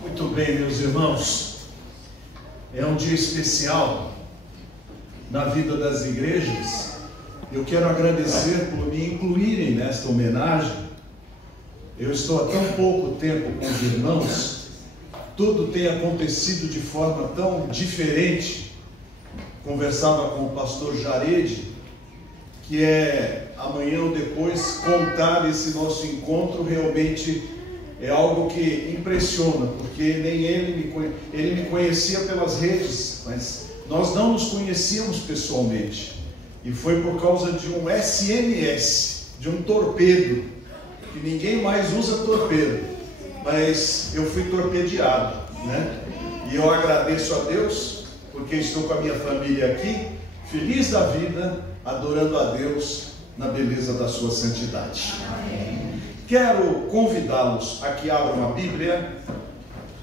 Muito bem, meus irmãos, é um dia especial na vida das igrejas. Eu quero agradecer por me incluírem nesta homenagem. Eu estou há tão pouco tempo com os irmãos, tudo tem acontecido de forma tão diferente. Conversava com o pastor Jared, que amanhã ou depois contar esse nosso encontro realmente é algo que impressiona, porque nem ele me conhecia pelas redes, mas nós não nos conhecíamos pessoalmente, e foi por causa de um SMS, de um torpedo, que ninguém mais usa torpedo, mas eu fui torpedeado, né? E eu agradeço a Deus, porque estou com a minha família aqui, feliz da vida, adorando a Deus na beleza da sua santidade. Amém. Quero convidá-los a que abram a Bíblia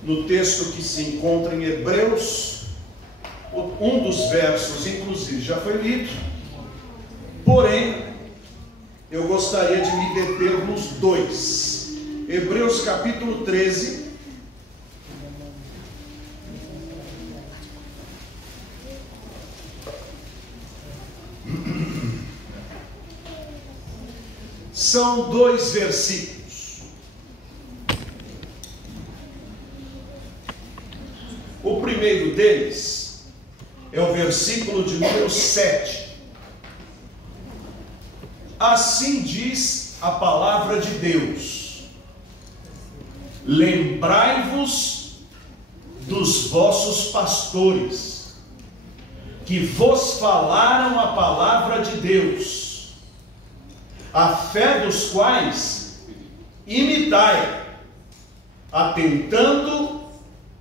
no texto que se encontra em Hebreus. Um dos versos, inclusive, já foi lido, porém, eu gostaria de me deter nos dois. Hebreus capítulo 13, são dois versículos. O primeiro deles é o versículo de número 7. Assim diz a palavra de Deus: lembrai-vos dos vossos pastores, que vos falaram a palavra de Deus, a fé dos quais imitai, atentando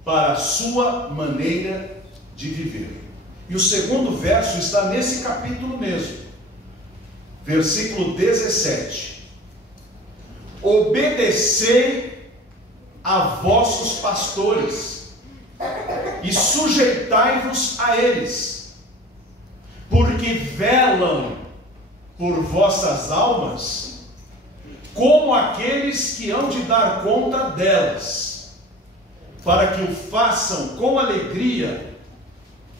para a sua maneira de viver. E o segundo verso está nesse capítulo mesmo, versículo 17: obedecei a vossos pastores e sujeitai-vos a eles, porque velam por vossas almas, como aqueles que hão de dar conta delas, para que o façam com alegria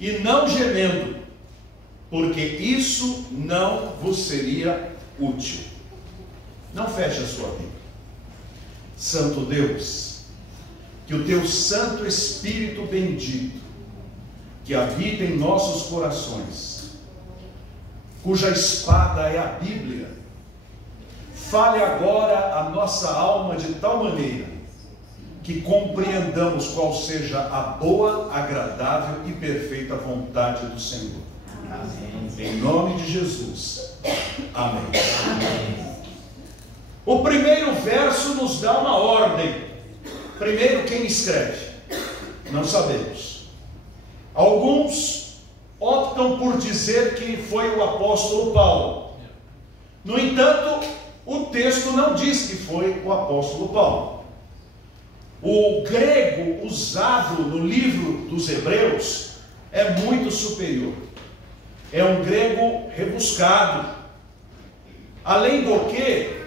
e não gemendo, porque isso não vos seria útil. Não feche a sua Bíblia. Santo Deus, que o teu Santo Espírito bendito, que habita em nossos corações, cuja espada é a Bíblia, fale agora a nossa alma de tal maneira que compreendamos qual seja a boa, agradável e perfeita vontade do Senhor. Amém. Em nome de Jesus. Amém. Amém. O primeiro verso nos dá uma ordem. Primeiro, quem escreve? Não sabemos. Alguns optam por dizer que foi o apóstolo Paulo. No entanto, o texto não diz que foi o apóstolo Paulo. O grego usado no livro dos Hebreus é muito superior. É um grego rebuscado. Além do que,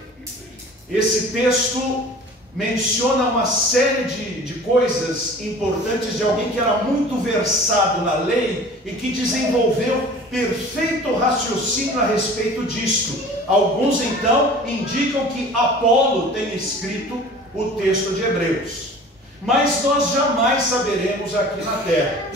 esse texto menciona uma série de coisas importantes de alguém que era muito versado na lei e que desenvolveu perfeito raciocínio a respeito disto. Alguns então indicam que Apolo tem escrito o texto de Hebreus, mas nós jamais saberemos aqui na terra.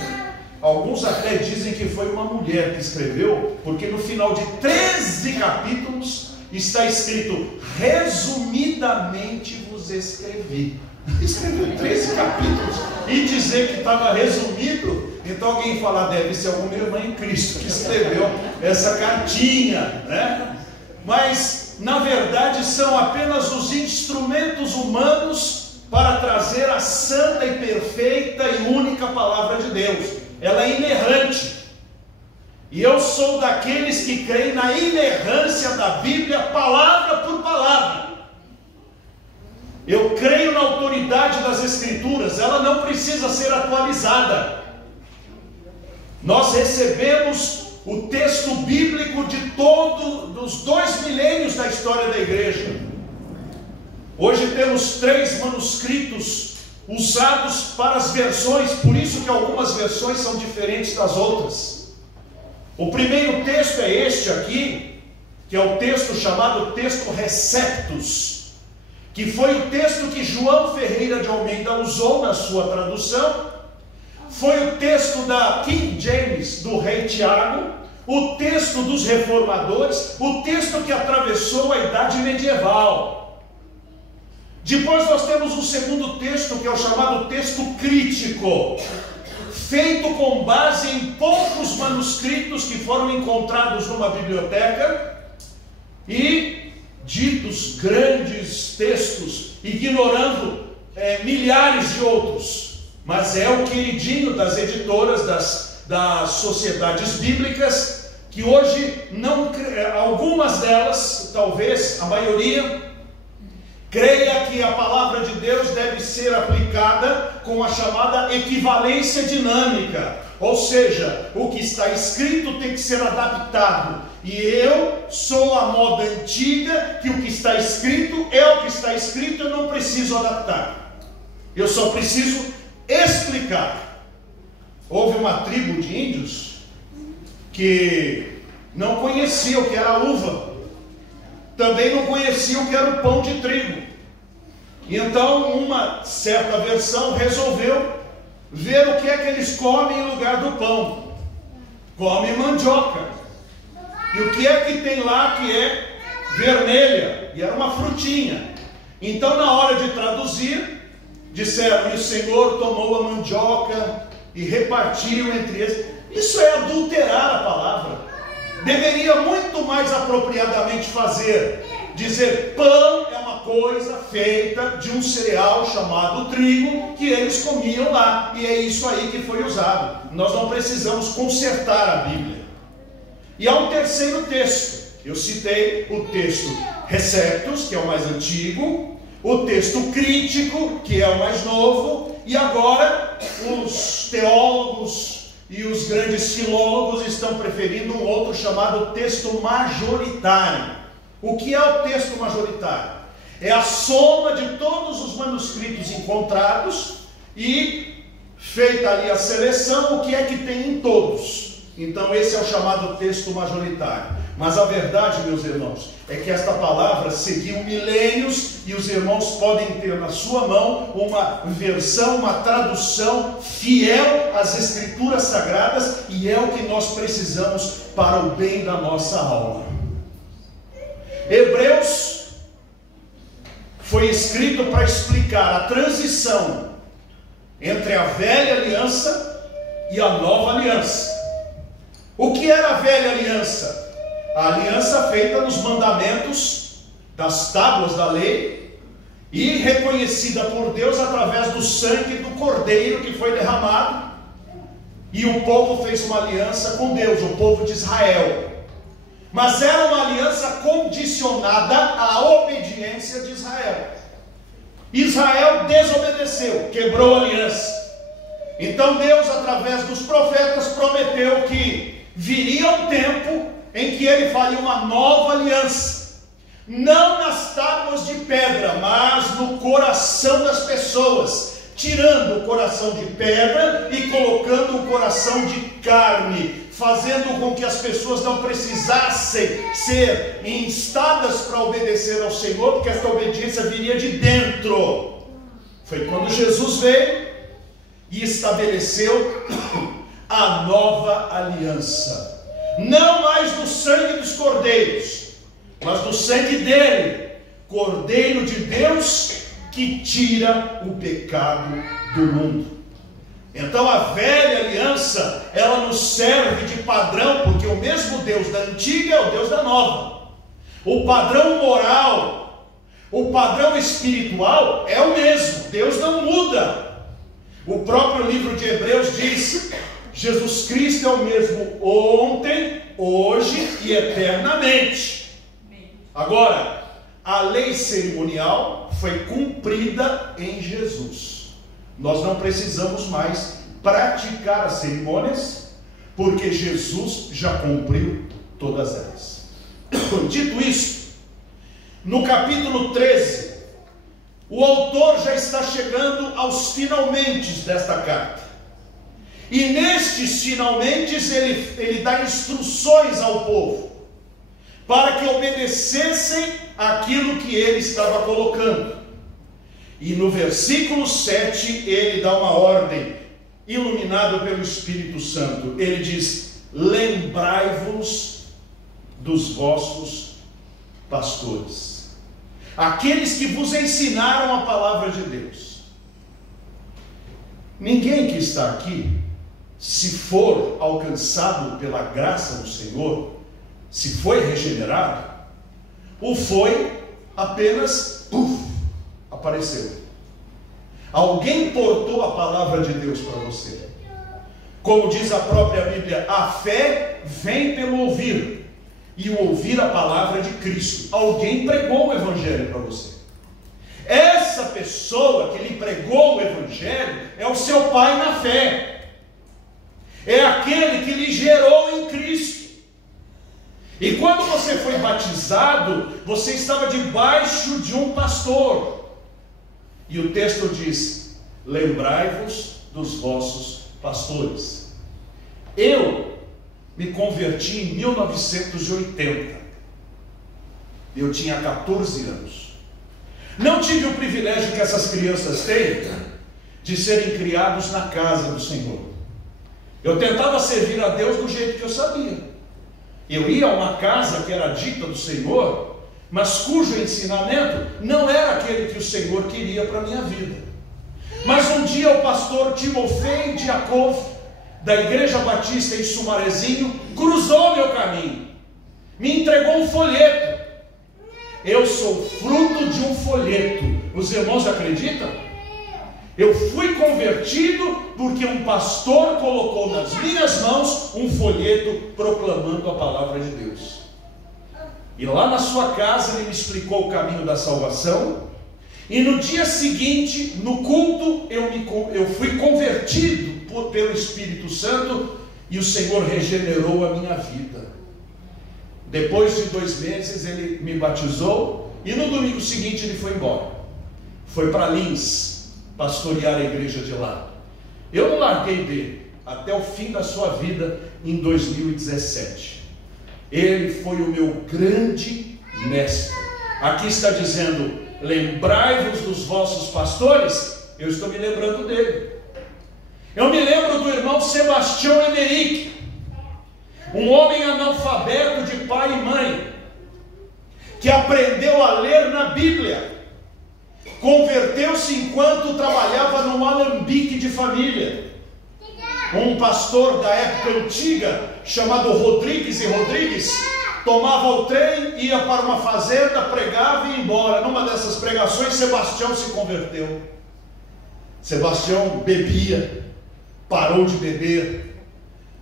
Alguns até dizem que foi uma mulher que escreveu, porque no final de 13 capítulos está escrito: resumidamente vos escrevi. Escreveu 13 capítulos e dizer que estava resumido. Então alguém fala, deve ser alguma irmã em Cristo que escreveu essa cartinha, né? Mas na verdade são apenas os instrumentos humanos para trazer a santa e perfeita e única palavra de Deus. Ela é inerrante, e eu sou daqueles que creem na inerrância da Bíblia, palavra por palavra. Eu creio na autoridade das Escrituras, ela não precisa ser atualizada. Nós recebemos o texto bíblico de dos 2 milênios da história da igreja. Hoje temos 3 manuscritos usados para as versões, por isso que algumas versões são diferentes das outras. O primeiro texto é este aqui, que é o texto chamado texto Receptus, que foi o texto que João Ferreira de Almeida usou na sua tradução. Foi o texto da King James, do rei Tiago, o texto dos reformadores, o texto que atravessou a idade medieval. Depois nós temos um segundo texto, que é o chamado texto crítico, feito com base em poucos manuscritos que foram encontrados numa biblioteca e ditos grandes textos, ignorando milhares de outros. Mas é o queridinho das editoras, das sociedades bíblicas, que hoje não, algumas delas, talvez a maioria, creia que a palavra de Deus deve ser aplicada com a chamada equivalência dinâmica, ou seja, o que está escrito tem que ser adaptado, e eu sou a moda antiga, que o que está escrito é o que está escrito, eu não preciso adaptar, eu só preciso explicar. Houve uma tribo de índios que não conhecia o que era uva, também não conhecia o que era o pão de trigo. Então uma certa versão resolveu ver o que é que eles comem em lugar do pão. Comem mandioca. E o que é que tem lá que é vermelha? E era uma frutinha. Então na hora de traduzir, disseram: e o Senhor tomou a mandioca e repartiu entre eles. Isso é adulterar a palavra. Deveria muito mais apropriadamente dizer pão é uma coisa feita de um cereal chamado trigo, que eles comiam lá, e é isso aí que foi usado. Nós não precisamos consertar a Bíblia. E há um terceiro texto. Eu citei o texto Receptus, que é o mais antigo, o texto crítico, que é o mais novo, e agora os teólogos e os grandes filólogos estão preferindo um outro chamado texto majoritário. O que é o texto majoritário? É a soma de todos os manuscritos encontrados e feita ali a seleção, o que é que tem em todos. Então esse é o chamado texto majoritário. Mas a verdade, meus irmãos, é que esta palavra seguiu milênios e os irmãos podem ter na sua mão uma versão, uma tradução fiel às Escrituras Sagradas, e é o que nós precisamos para o bem da nossa alma. Hebreus foi escrito para explicar a transição entre a velha aliança e a nova aliança. O que era a velha aliança? A aliança feita nos mandamentos das tábuas da lei e reconhecida por Deus através do sangue do cordeiro que foi derramado, e o povo fez uma aliança com Deus, o povo de Israel. Mas era uma aliança condicionada à obediência de Israel. Israel desobedeceu, quebrou a aliança. Então Deus, através dos profetas, prometeu que viria um tempo em que ele faria uma nova aliança, não nas tábuas de pedra, mas no coração das pessoas, tirando o coração de pedra e colocando um coração de carne, fazendo com que as pessoas não precisassem ser instadas para obedecer ao Senhor, porque esta obediência viria de dentro. Foi quando Jesus veio e estabeleceu a nova aliança. Não mais do sangue dos cordeiros, mas do sangue dele, Cordeiro de Deus, que tira o pecado do mundo. Então a velha aliança, ela nos serve de padrão, porque o mesmo Deus da antiga é o Deus da nova. O padrão moral, o padrão espiritual é o mesmo, Deus não muda. O próprio livro de Hebreus diz: Jesus Cristo é o mesmo ontem, hoje e eternamente. Agora, a lei cerimonial foi cumprida em Jesus. Nós não precisamos mais praticar as cerimônias, porque Jesus já cumpriu todas elas. Dito isso, no capítulo 13, o autor já está chegando chegando aos finalmente desta carta. E nestes finalmente ele dá instruções ao povo, para que obedecessem aquilo que ele estava colocando. E no versículo 7 ele dá uma ordem, iluminado pelo Espírito Santo. Ele diz: lembrai-vos dos vossos pastores, aqueles que vos ensinaram a palavra de Deus. Ninguém que está aqui, se for alcançado pela graça do Senhor, se foi regenerado, o foi apenas, apareceu. Alguém portou a palavra de Deus para você. Como diz a própria Bíblia, a fé vem pelo ouvir, e o ouvir a palavra de Cristo. Alguém pregou o Evangelho para você. Essa pessoa que lhe pregou o Evangelho é o seu pai na fé. É aquele que lhe gerou em Cristo. E quando você foi batizado, você estava debaixo de um pastor. E o texto diz: lembrai-vos dos vossos pastores. Eu me converti em 1980. Eu tinha 14 anos. Não tive o privilégio que essas crianças têm de serem criados na casa do Senhor. Eu tentava servir a Deus do jeito que eu sabia. Eu ia a uma casa que era dita do Senhor, mas cujo ensinamento não era aquele que o Senhor queria para a minha vida. Mas um dia o pastor Timofei Diakov, da Igreja Batista em Sumarezinho, cruzou meu caminho, me entregou um folheto. Eu sou fruto de um folheto. Os irmãos acreditam? Eu fui convertido porque um pastor colocou nas minhas mãos um folheto proclamando a palavra de Deus. E lá na sua casa ele me explicou o caminho da salvação. E no dia seguinte, no culto, eu fui convertido pelo Espírito Santo, e o Senhor regenerou a minha vida. Depois de 2 meses ele me batizou, e no domingo seguinte ele foi embora. Foi para Lins pastorear a igreja de lá. Eu não larguei dele até o fim da sua vida em 2017. Ele foi o meu grande mestre. Aqui está dizendo: lembrai-vos dos vossos pastores. Eu estou me lembrando dele. Eu me lembro do irmão Sebastião Emerick, um homem analfabeto de pai e mãe, que aprendeu a ler na Bíblia. Converteu-se enquanto trabalhava num alambique de família. Um pastor da época antiga, chamado Rodrigues e Rodrigues, tomava o trem, ia para uma fazenda, pregava e ia embora. Numa dessas pregações, Sebastião se converteu. Sebastião bebia, parou de beber.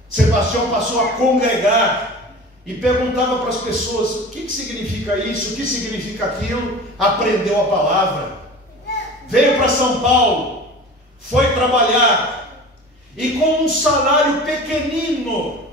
Sebastião passou a congregar e perguntava para as pessoas: o que significa isso, o que significa aquilo? Aprendeu a palavra. Veio para São Paulo, foi trabalhar, e com um salário pequenino,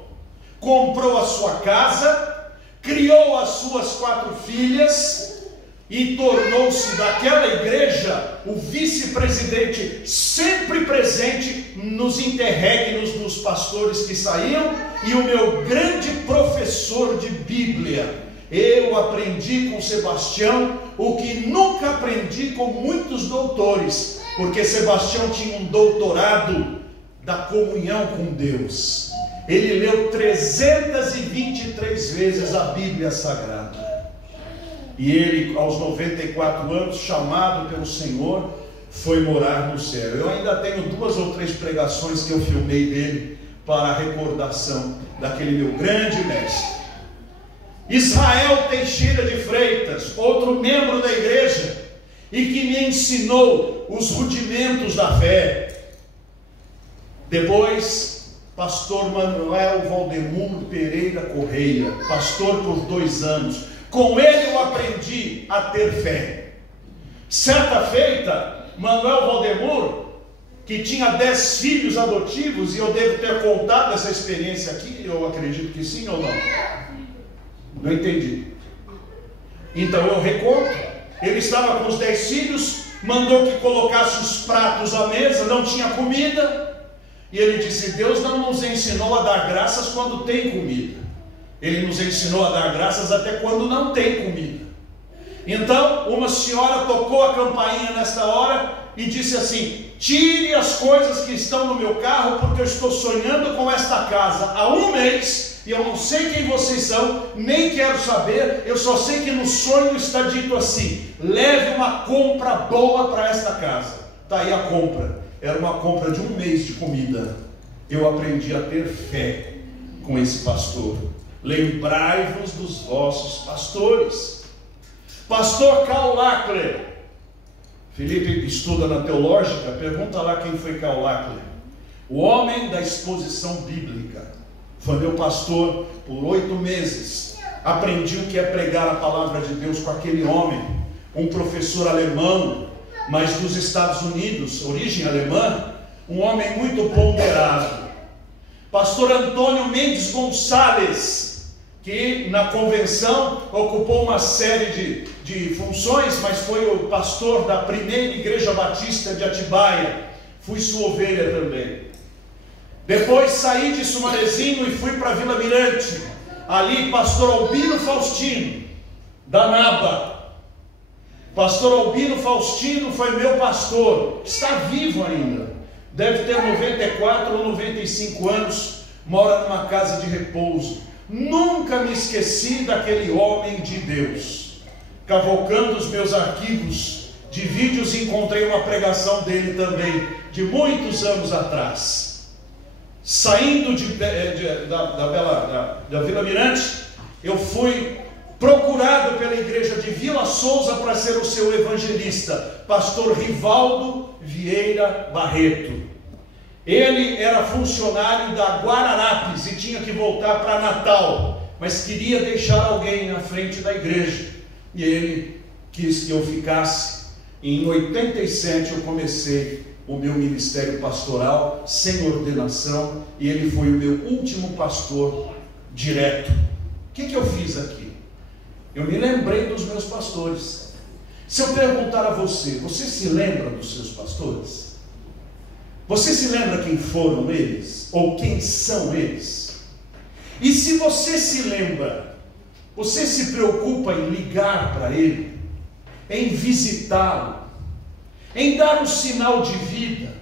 comprou a sua casa, criou as suas 4 filhas, e tornou-se daquela igreja o vice-presidente, sempre presente nos interregnos dos pastores que saíam, e o meu grande professor de Bíblia. Eu aprendi com Sebastião o que nunca aprendi com muitos doutores, porque Sebastião tinha um doutorado da comunhão com Deus. Ele leu 323 vezes a Bíblia Sagrada. E ele, aos 94 anos, chamado pelo Senhor, foi morar no céu. Eu ainda tenho 2 ou 3 pregações que eu filmei dele para a recordação daquele meu grande mestre. Israel Teixeira de Freitas, outro membro da igreja, e que me ensinou os rudimentos da fé. Depois, pastor Manuel Valdemur Pereira Correia, pastor por 2 anos. Com ele eu aprendi a ter fé. Certa feita, Manuel Valdemur, que tinha 10 filhos adotivos, e eu devo ter contado essa experiência aqui, eu acredito que sim ou não? Não entendi. Então eu reconto. Ele estava com os 10 filhos, mandou que colocasse os pratos à mesa, não tinha comida, e ele disse: Deus não nos ensinou a dar graças quando tem comida, Ele nos ensinou a dar graças até quando não tem comida. Então, uma senhora tocou a campainha nesta hora e disse assim: tire as coisas que estão no meu carro, porque eu estou sonhando com esta casa há um mês, e eu não sei quem vocês são, nem quero saber, eu só sei que no sonho está dito assim: leve uma compra boa para esta casa. Está aí a compra, era uma compra de um mês de comida. Eu aprendi a ter fé com esse pastor. Lembrai-vos dos vossos pastores. Pastor Karl Lachler, Felipe estuda na teológica, pergunta lá quem foi Karl Lachler. O homem da exposição bíblica. Foi meu pastor por 8 meses. Aprendi o que é pregar a palavra de Deus com aquele homem, um professor alemão, mas dos Estados Unidos, origem alemã, um homem muito ponderado. Pastor Antônio Mendes Gonçalves, que na convenção ocupou uma série de funções, mas foi o pastor da primeira igreja batista de Atibaia. Fui sua ovelha também. Depois saí de Sumarezinho e fui para Vila Mirante. Ali pastor Albino Faustino, da Naba. Pastor Albino Faustino foi meu pastor, está vivo ainda, deve ter 94 ou 95 anos, mora numa casa de repouso. Nunca me esqueci daquele homem de Deus. Cavalcando os meus arquivos de vídeos, encontrei uma pregação dele também, de muitos anos atrás. Saindo da Vila Mirante, eu fui procurado pela igreja de Vila Souza para ser o seu evangelista, pastor Rivaldo Vieira Barreto. Ele era funcionário da Guararapes e tinha que voltar para Natal, mas queria deixar alguém na frente da igreja, e ele quis que eu ficasse. Em 87 eu comecei o meu ministério pastoral sem ordenação, e ele foi o meu último pastor direto. O que eu fiz aqui? Eu me lembrei dos meus pastores. Se eu perguntar a você, você se lembra dos seus pastores? Você se lembra quem foram eles? Ou quem são eles? E se você se lembra, você se preocupa em ligar para ele, em visitá-lo, em dar um sinal de vida,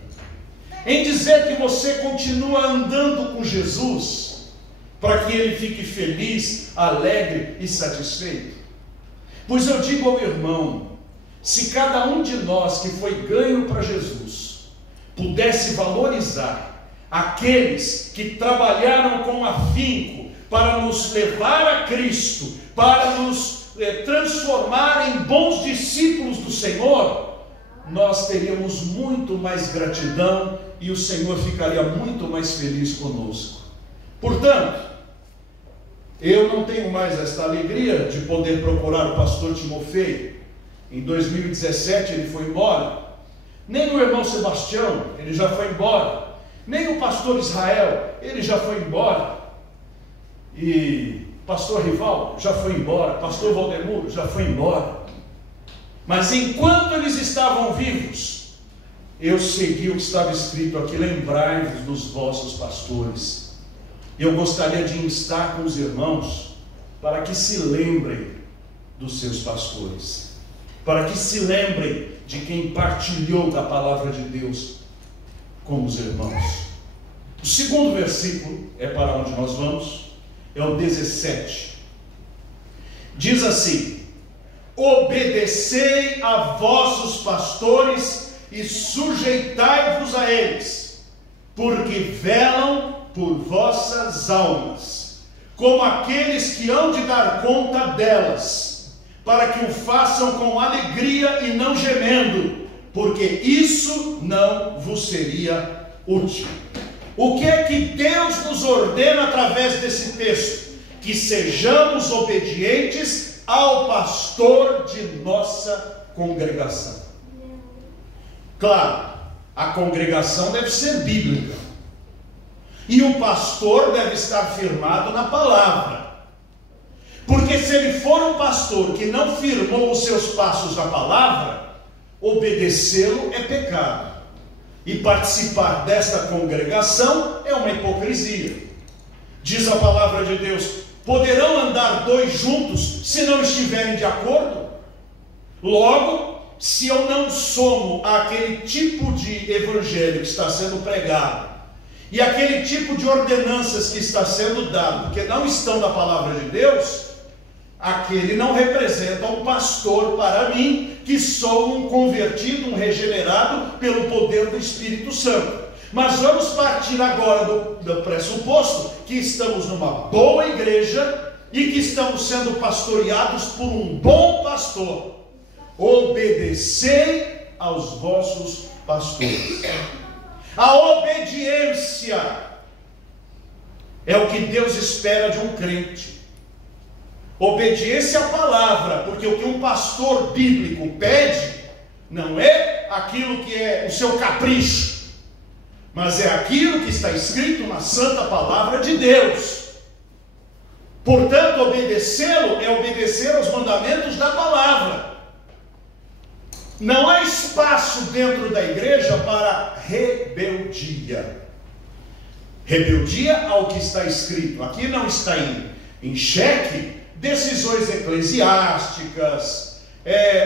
em dizer que você continua andando com Jesus, para que ele fique feliz, alegre e satisfeito? Pois eu digo ao irmão, se cada um de nós que foi ganho para Jesus pudesse valorizar aqueles que trabalharam com afinco para nos levar a Cristo, para nos transformar em bons discípulos do Senhor, nós teríamos muito mais gratidão e o Senhor ficaria muito mais feliz conosco. Portanto, eu não tenho mais esta alegria de poder procurar o pastor Timofeio. Em 2017 ele foi embora. Nem o irmão Sebastião, ele já foi embora. Nem o pastor Israel, ele já foi embora. E pastor Rival já foi embora. Pastor Valdemiro já foi embora. Mas enquanto eles estavam vivos, eu segui o que estava escrito aqui: lembrai-vos dos vossos pastores. Eu gostaria de instar com os irmãos para que se lembrem dos seus pastores, para que se lembrem de quem partilhou da palavra de Deus com os irmãos. O segundo versículo é para onde nós vamos, é o 17. Diz assim: obedecei a vossos pastores e sujeitai-vos a eles, porque velam por vossas almas, como aqueles que hão de dar conta delas, para que o façam com alegria e não gemendo, porque isso não vos seria útil. O que é que Deus nos ordena através desse texto? Que sejamos obedientes ao pastor de nossa congregação. Claro, a congregação deve ser bíblica, e o pastor deve estar firmado na palavra. Porque se ele for um pastor que não firmou os seus passos na palavra, obedecê-lo é pecado, e participar desta congregação é uma hipocrisia. Diz a palavra de Deus: poderão andar dois juntos se não estiverem de acordo? Logo, se eu não somo aquele tipo de evangelho que está sendo pregado, e aquele tipo de ordenanças que está sendo dado, porque não estão na palavra de Deus, aquele não representa um pastor para mim, que sou um convertido, um regenerado pelo poder do Espírito Santo. Mas vamos partir agora do pressuposto que estamos numa boa igreja e que estamos sendo pastoreados por um bom pastor. Obedecei aos vossos pastores. A obediência é o que Deus espera de um crente. Obediência à palavra, porque o que um pastor bíblico pede não é aquilo que é o seu capricho, mas é aquilo que está escrito na santa palavra de Deus. Portanto, obedecê-lo é obedecer aos mandamentos da palavra. Não há espaço dentro da igreja para rebeldia. Rebeldia ao que está escrito. Aqui não está em xeque decisões eclesiásticas,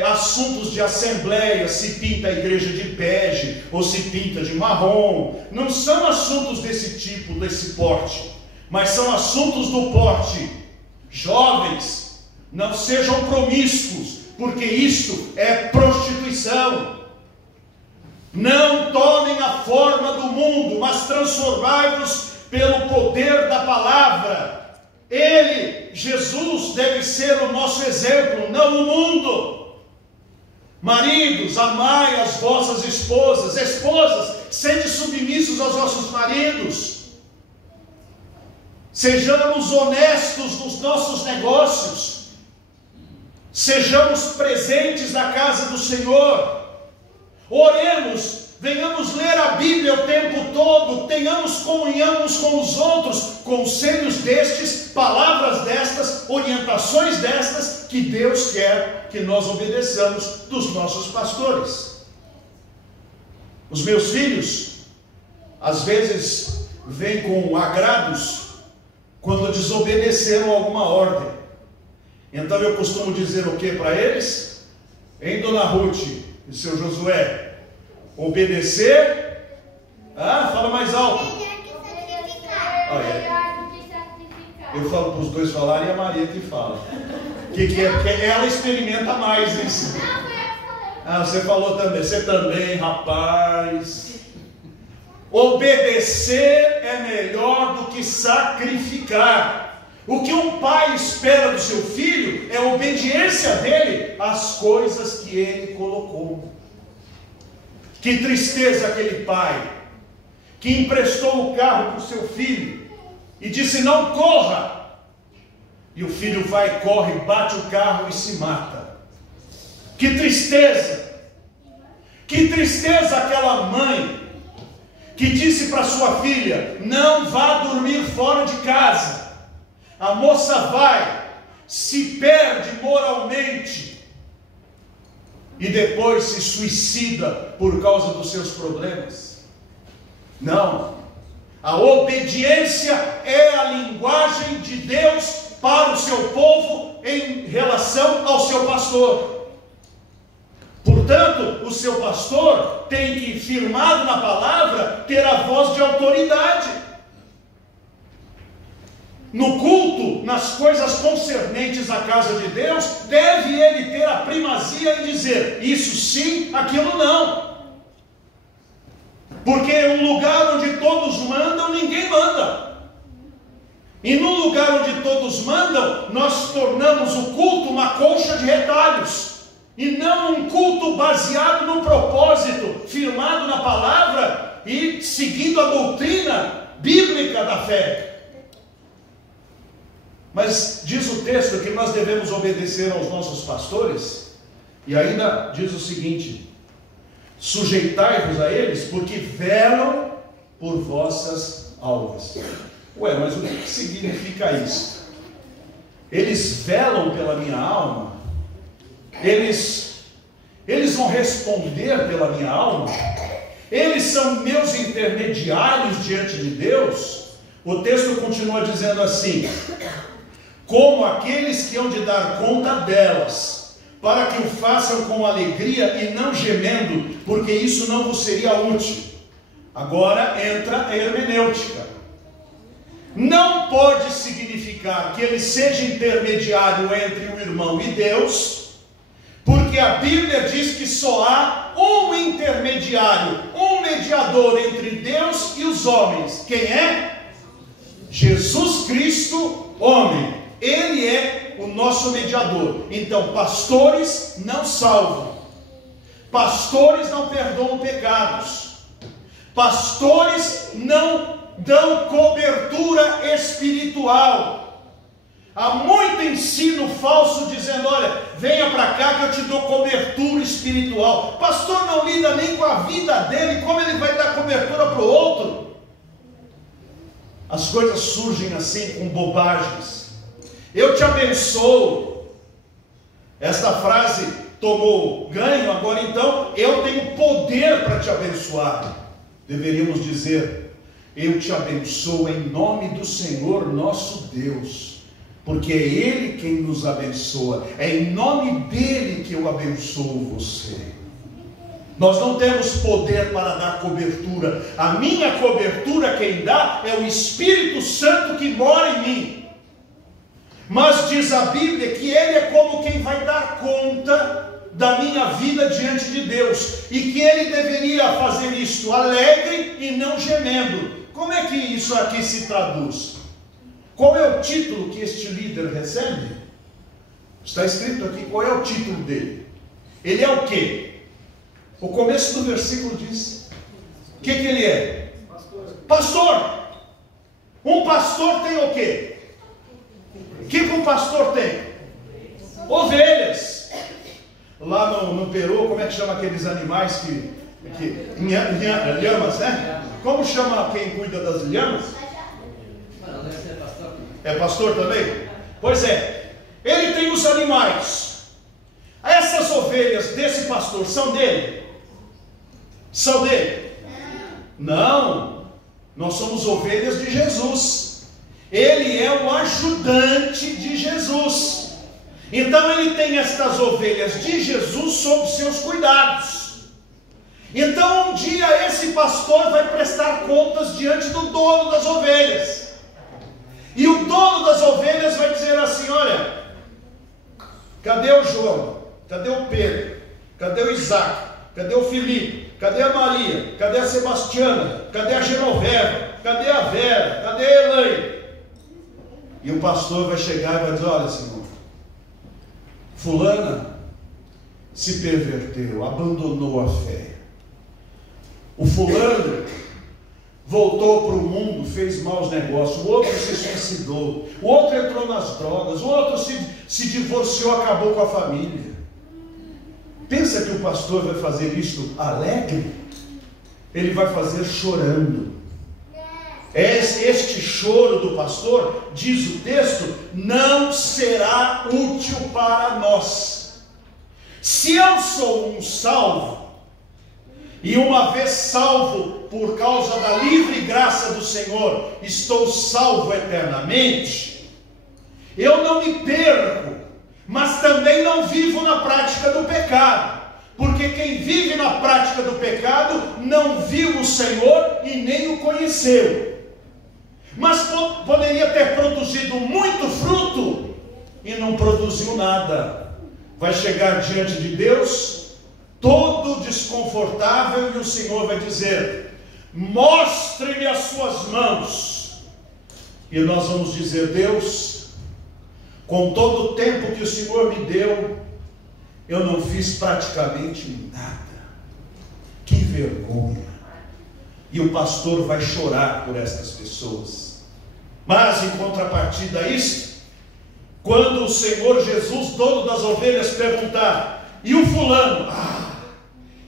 assuntos de assembleia, se pinta a igreja de bege ou se pinta de marrom. Não são assuntos desse tipo, desse porte, mas são assuntos do porte: jovens, não sejam promíscuos, porque isto é prostituição. Não tomem a forma do mundo, mas transformai-vos pelo poder da palavra. Ele, Jesus, deve ser o nosso exemplo, não o mundo. Maridos, amai as vossas esposas. Esposas, sede submissos aos vossos maridos. Sejamos honestos nos nossos negócios. Sejamos presentes na casa do Senhor. Oremos, venhamos ler a Bíblia o tempo todo, tenhamos comunhão uns com os outros, conselhos destes, palavras destas, orientações destas, que Deus quer que nós obedeçamos dos nossos pastores. Os meus filhos, às vezes, vêm com agrados quando desobedeceram alguma ordem. Então eu costumo dizer o que para eles? Hein, dona Ruth e seu Josué? Obedecer, fala mais alto. Eu falo para os dois falarem e a Maria que fala. Que é? Porque ela experimenta mais isso. Você falou também. Você também, rapaz. Obedecer é melhor do que sacrificar. O que um pai espera do seu filho é a obediência dele às coisas que ele colocou. Que tristeza aquele pai que emprestou o carro para o seu filho e disse: não corra. E o filho vai, corre, bate o carro e se mata. Que tristeza. Que tristeza aquela mãe que disse para sua filha: não vá dormir fora de casa. A moça vai, se perde moralmente e depois se suicida por causa dos seus problemas. Não, a obediência é a linguagem de Deus para o seu povo em relação ao seu pastor. Portanto, o seu pastor tem que, firmado na palavra, ter a voz de autoridade. No culto, nas coisas concernentes à casa de Deus, deve ele ter a primazia em dizer: isso sim, aquilo não. Porque um lugar onde todos mandam, ninguém manda. E num lugar onde todos mandam, nós tornamos o culto uma colcha de retalhos, e não um culto baseado no propósito, firmado na palavra e seguindo a doutrina bíblica da fé. Mas diz o texto que nós devemos obedecer aos nossos pastores, e ainda diz o seguinte: sujeitai-vos a eles, porque velam por vossas almas. Ué, mas o que significa isso? Eles velam pela minha alma? Eles eles vão responder pela minha alma, eles são meus intermediários diante de Deus. O texto continua dizendo assim: como aqueles que hão de dar conta delas, para que o façam com alegria e não gemendo, porque isso não vos seria útil. Agora entra a hermenêutica. Não pode significar que ele seja intermediário entre o irmão e Deus, porque a Bíblia diz que só há um intermediário, um mediador entre Deus e os homens. Quem é? Jesus Cristo, homem. Ele é o nosso mediador. Então, pastores não salvam, pastores não perdoam pecados, pastores não dão cobertura espiritual. Há muito ensino falso dizendo: olha, venha para cá que eu te dou cobertura espiritual. O pastor não lida nem com a vida dele, como ele vai dar cobertura para o outro? As coisas surgem assim, com bobagens. Eu te abençoo. Esta frase tomou ganho, agora então eu tenho poder para te abençoar. Deveríamos dizer: eu te abençoo em nome do Senhor nosso Deus, porque é Ele quem nos abençoa, é em nome dEle que eu abençoo você. Nós não temos poder para dar cobertura. A minha cobertura quem dá é o Espírito Santo que mora em mim. Mas diz a Bíblia que Ele é como quem vai dar conta da minha vida diante de Deus, e que Ele deveria fazer isto alegre e não gemendo. Como é que isso aqui se traduz? Qual é o título que este líder recebe? Está escrito aqui qual é o título dele. Ele é o quê? O começo do versículo diz: o que ele é? Pastor. Um pastor tem o quê? O que um pastor tem? Ovelhas. Lá no Peru, como é que chama aqueles animais lhamas, né? Como chama quem cuida das lhamas? É pastor também? Pois é. Ele tem os animais. Essas ovelhas desse pastor são dele? São dele? Não. Nós somos ovelhas de Jesus. Ele é o ajudante de Jesus. Então ele tem estas ovelhas de Jesus sob seus cuidados. Então um dia esse pastor vai prestar contas diante do dono das ovelhas. E o dono das ovelhas vai dizer assim: olha, cadê o João? Cadê o Pedro? Cadê o Isaac? Cadê o Felipe? Cadê a Maria? Cadê a Sebastiana? Cadê a Genoveva? Cadê a Vera? Cadê a Elaine? E o pastor vai chegar e vai dizer: olha, Senhor, fulana se perverteu, abandonou a fé. O fulano voltou para o mundo, fez maus negócios. O outro se suicidou. O outro entrou nas drogas. O outro se divorciou, acabou com a família. Pensa que o pastor vai fazer isto alegre? Ele vai fazer chorando. Este choro do pastor, diz o texto, não será útil para nós. Se eu sou um salvo, e uma vez salvo por causa da livre graça do Senhor, estou salvo eternamente, eu não me perco, mas também não vivo na prática do pecado, porque quem vive na prática do pecado não viu o Senhor e nem o conheceu. Mas poderia ter produzido muito fruto e não produziu nada. Vai chegar diante de Deus todo desconfortável e o Senhor vai dizer: mostre-me as suas mãos. E nós vamos dizer: Deus, com todo o tempo que o Senhor me deu, eu não fiz praticamente nada. Que vergonha. E o pastor vai chorar por estas pessoas. Mas em contrapartida a isso, quando o Senhor Jesus, dono das ovelhas, perguntar: e o fulano?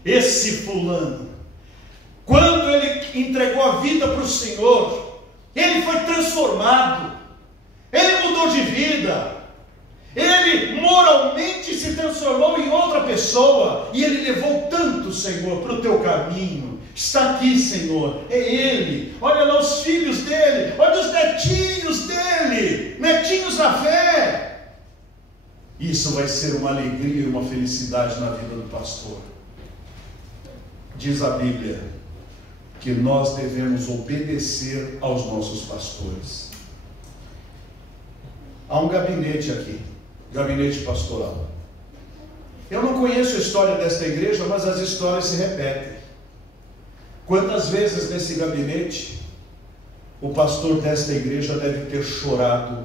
Esse fulano, quando ele entregou a vida para o Senhor, ele foi transformado, ele mudou de vida, Ele moralmente se transformou em outra pessoa, e ele levou tanto, Senhor, para o teu caminho. Está aqui, Senhor, é ele. Olha lá os filhos dele, olha os netinhos dele, netinhos da fé. Isso vai ser uma alegria e uma felicidade na vida do pastor. Diz a Bíblia que nós devemos obedecer aos nossos pastores. Há um gabinete aqui, gabinete pastoral. Eu não conheço a história desta igreja, mas as histórias se repetem. Quantas vezes nesse gabinete o pastor desta igreja deve ter chorado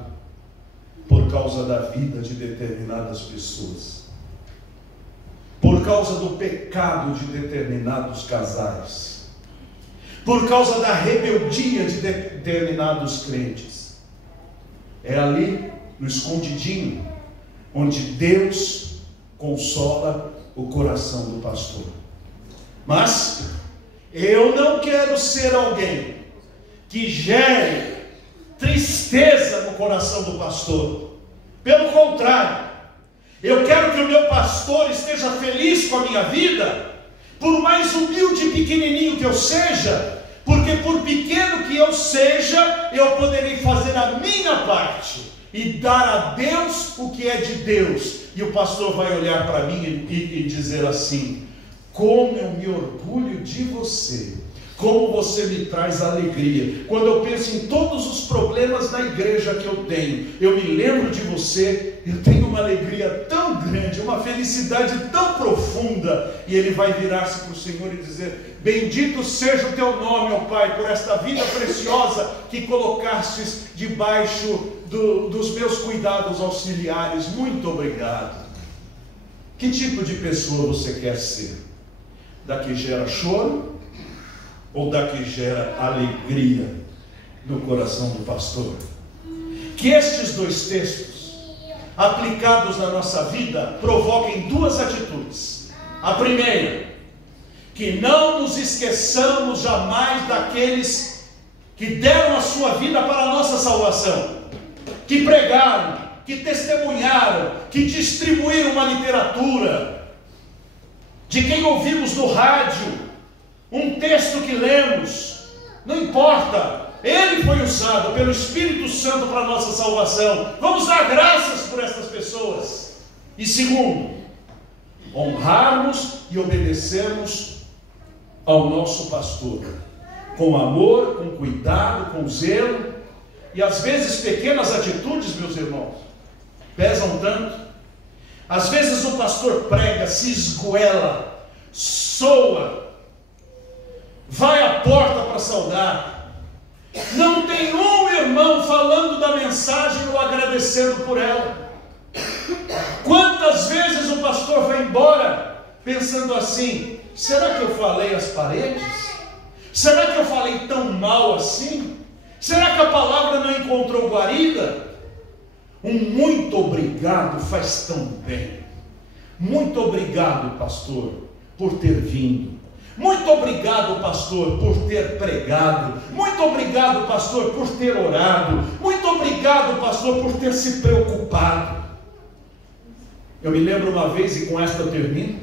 por causa da vida de determinadas pessoas, por causa do pecado de determinados casais, por causa da rebeldia de determinados crentes. É ali, no escondidinho, onde Deus consola o coração do pastor. Mas eu não quero ser alguém que gere tristeza no coração do pastor. Pelo contrário, eu quero que o meu pastor esteja feliz com a minha vida, por mais humilde e pequenininho que eu seja, porque por pequeno que eu seja, eu poderei fazer a minha parte e dar a Deus o que é de Deus. E o pastor vai olhar para mim e dizer assim: como eu me orgulho de você, como você me traz alegria. Quando eu penso em todos os problemas na igreja que eu tenho, eu me lembro de você, eu tenho uma alegria tão grande, uma felicidade tão profunda. E ele vai virar-se para o Senhor e dizer: bendito seja o teu nome, ó Pai, por esta vida preciosa que colocastes debaixo dos meus cuidados auxiliares. Muito obrigado. Que tipo de pessoa você quer ser? Da que gera choro ou da que gera alegria no coração do pastor? Que estes dois textos, aplicados na nossa vida, provoquem duas atitudes. A primeira, que não nos esqueçamos jamais daqueles que deram a sua vida para a nossa salvação, que pregaram, que testemunharam, que distribuíram uma literatura, de quem ouvimos no rádio, um texto que lemos, não importa, ele foi usado pelo Espírito Santo para a nossa salvação. Vamos dar graças por essas pessoas. E segundo, honrarmos e obedecermos ao nosso pastor, com amor, com cuidado, com zelo. E às vezes pequenas atitudes, meus irmãos, pesam tanto. Às vezes o pastor prega, se esgoela, soa, vai à porta para saudar, não tem um irmão falando da mensagem ou agradecendo por ela. Quantas vezes o pastor vai embora pensando assim: será que eu falei às paredes? Será que eu falei tão mal assim? Será que a palavra não encontrou guarida? Um muito obrigado faz tão bem. Muito obrigado, pastor, por ter vindo. Muito obrigado, pastor, por ter pregado. Muito obrigado, pastor, por ter orado. Muito obrigado, pastor, por ter se preocupado. Eu me lembro uma vez, e com esta eu termino,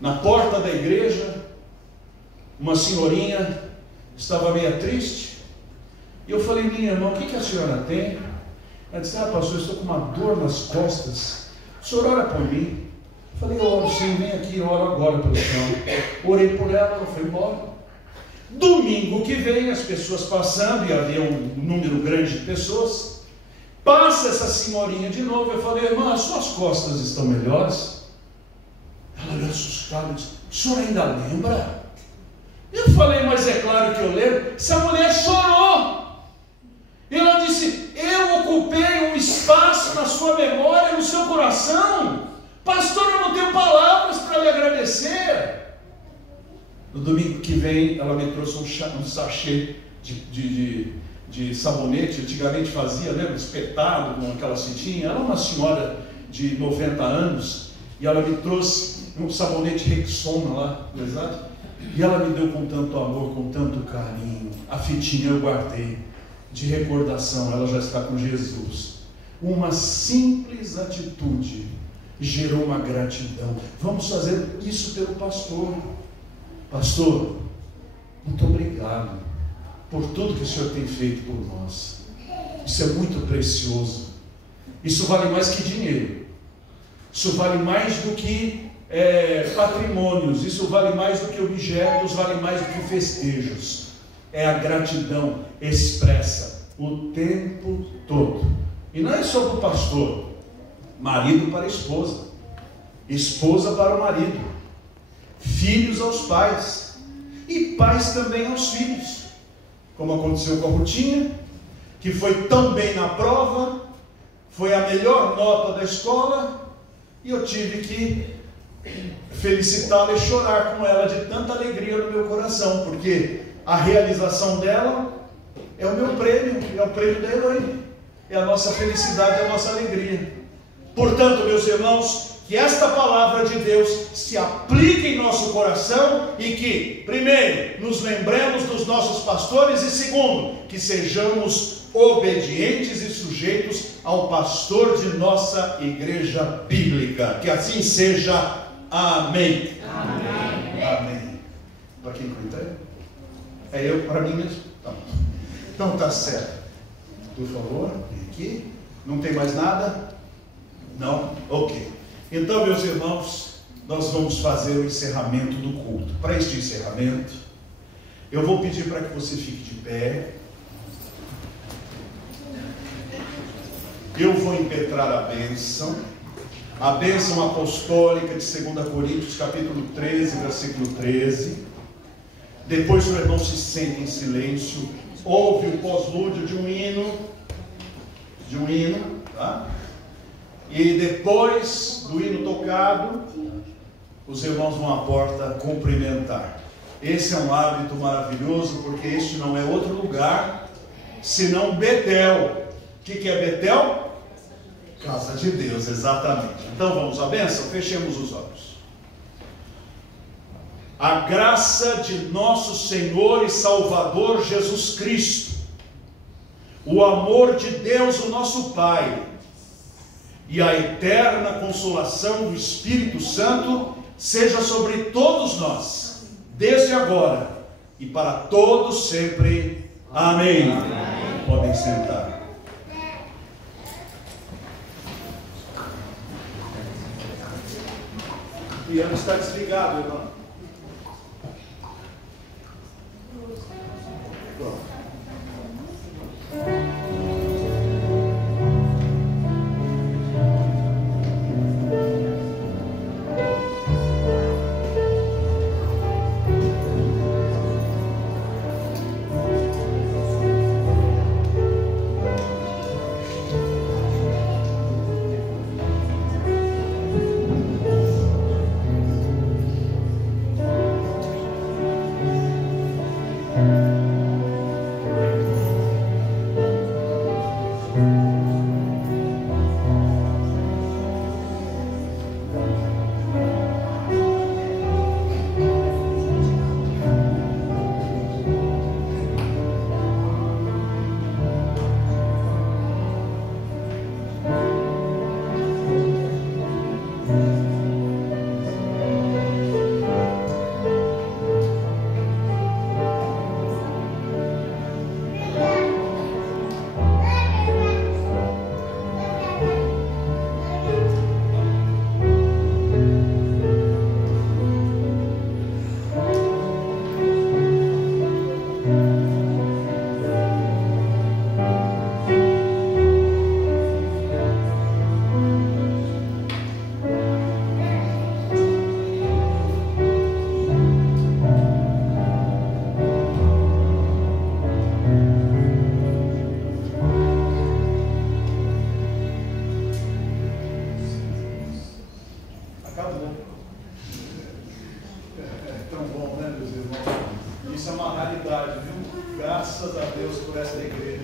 na porta da igreja, uma senhorinha estava meio triste, e eu falei: minha irmã, o que a senhora tem? Ela disse: pastor, eu estou com uma dor nas costas, o senhor ora por mim? Eu falei: eu oro sim, vem aqui, eu oro agora pelo senhor. Orei por ela, ela foi embora. Domingo que vem, as pessoas passando, e havia um número grande de pessoas, passa essa senhorinha de novo. Eu falei: irmã, as suas costas estão melhores? Ela olhou assustada e disse: o senhor ainda lembra? Eu falei: mas é claro que eu lembro. Essa mulher chorou. E ela disse: eu ocupei um espaço na sua memória, no seu coração. Pastor, eu não tenho palavras para lhe agradecer. No domingo que vem, ela me trouxe um sachê de sabonete. Antigamente fazia, lembra? Espetado com aquela fitinha. Ela é uma senhora de 90 anos. E ela me trouxe um sabonete Rexona lá, exato. E ela me deu com tanto amor, com tanto carinho. A fitinha eu guardei de recordação. Ela já está com Jesus. uma simples atitude gerou uma gratidão. Vamos fazer isso pelo pastor. Pastor, muito obrigado por tudo que o Senhor tem feito por nós. Isso é muito precioso. Isso vale mais que dinheiro. Isso vale mais do que patrimônios. Isso vale mais do que objetos, vale mais do que festejos. É a gratidão expressa o tempo todo. E não é só para o pastor, marido para a esposa, esposa para o marido, filhos aos pais e pais também aos filhos, como aconteceu com a Rutinha, que foi tão bem na prova, foi a melhor nota da escola, e eu tive que felicitá-la e chorar com ela de tanta alegria no meu coração, porque a realização dela é o meu prêmio, é o prêmio da Elaine, é a nossa felicidade, é a nossa alegria. Portanto, meus irmãos, que esta palavra de Deus se aplique em nosso coração e que, primeiro, nos lembremos dos nossos pastores e, segundo, que sejamos obedientes e sujeitos ao pastor de nossa igreja bíblica. Que assim seja. Amém. Amém. Amém. Para quem comentou? É eu, para mim mesmo? Então tá certo. Por favor, vem aqui. Não tem mais nada? Não? Ok. Então, meus irmãos, nós vamos fazer o encerramento do culto. Para este encerramento, eu vou pedir para que você fique de pé. Eu vou impetrar a bênção apostólica de 2 Coríntios, capítulo 13, versículo 13. Depois o irmão se sente em silêncio, ouve o pós-lúdio de um hino, tá? E depois do hino tocado, os irmãos vão à porta cumprimentar. Esse é um hábito maravilhoso, porque este não é outro lugar senão Betel. O que é Betel? Casa de Deus, exatamente. Então vamos à bênção? Fechemos os olhos. A graça de nosso Senhor e Salvador Jesus Cristo, o amor de Deus, o nosso Pai, e a eterna consolação do Espírito Santo seja sobre todos nós, desde agora e para todos sempre. Amém. Amém. Podem sentar. O piano está desligado, irmão. Pronto. Isso é uma raridade, viu? Graças a Deus por esta igreja.